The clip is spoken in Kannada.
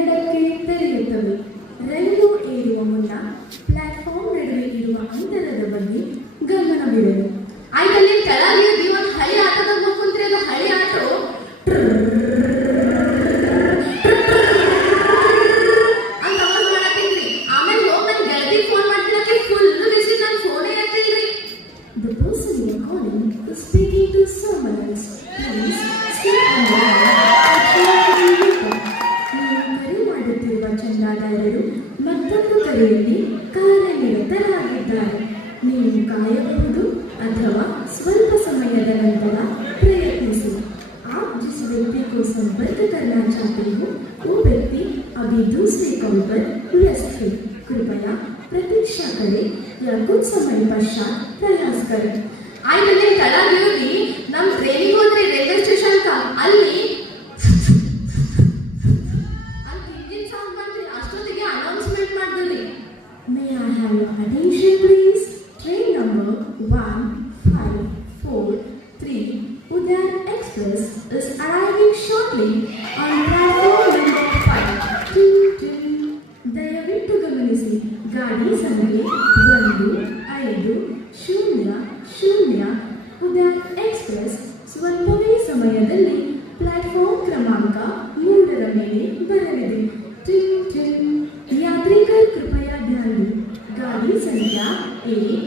ಎಡಕ್ಕೆ ತೆರೆಯುತ್ತವೆ. ರೈಲು ಏರುವ ಮುನ್ನ ಪ್ಲಾಟ್ಫಾರ್ಮ್ ನಡುವೆ ಇರುವ ಅಂತರದ ಬಗ್ಗೆ ಗಮನವಿಡಲು. ಆಯ್ತಲ್ಲಿ ಕೆಳಗಿಳಿದು ಒಂದು ಹಳಿ ಆಟದ ಕುಂತ್ರೆ ಅದು ಹಳಿ ಆಟೋ ಅಂತ ಅವಾಜ್ ಮಾಡತ್ತಿದ್ರಿ. ಆಮೇಲೆ ಹೋಗಿ ನನ್ನ ಗೆಳತಿ ಫೋನ್ ಮಾಡ್ತಿರಕ್ಕೆ ಫುಲ್ ಬಿಸಿ, ನನ್ನ ಫೋನೇ ಎತ್ತಿಲ್ರಿ. The person you are calling is speaking to someone else. Please stay on the line. ನೀವು ಕರೆ ಮಾಡುತ್ತಿರುವ ಚಂದಾದಾರರು ಮತ್ತೊಂದು ಕರೆಯಲ್ಲಿ ಕಾರ್ಯನಿರತರಾಗಿದ್ದಾರೆ. ನೀವು ಕಾಯಬಹುದು ಅಥವಾ ಸ್ವಲ್ಪ ಸಮಯದ ನಂತರ प्रयत्निಸಿ. आप जिस व्यक्ति को संपर्क करना चाहते हो वो व्यक्ति अभी दूसरे कॉल पर व्यस्त है. कृपया प्रतीक्षा करें या कुछ समय पश्चात प्रयास करें. ಆಯ್ತಲ್ಲಿ ಕೆಳಗಿಳಿದು ನಮ್ಮ ಟ್ರೈನಿಗೆ ಹೋದ್ರೆ ರೈಲ್ವೆ ಸ್ಟೇಷನ್ ಅಲ್ಲಿ ಇಂಜಿನ್ ಸೌಂಡ್ ಬಂದ್ರಿ. ಅಷ್ಟೊತ್ತಿಗೆ ಅನೌನ್ಸ್ಮೆಂಟ್ ಮಾಡಿದ್ರಿ. May I have your attention please? Train number 1543 Udan Express is arriving shortly on platform number 5. ದಯವಿಟ್ಟು ಗಮನಿಸಿ, ಗಾಡಿ ಸಂಖ್ಯೆ 1500 ಉಡಾನ್ ಎಕ್ಸ್ಪ್ರೆಸ್ ಸ್ವಲ್ಪವೇ ಸಮಯದಲ್ಲಿ ಪ್ಲಾಟ್ಫಾರ್ಮ್ ಕ್ರಮಾಂಕ 3 ಮೇಲೆ ಬರಲಿದೆ. यात्रीगण कृपया ध्यान दें, गाड़ी संख्या 1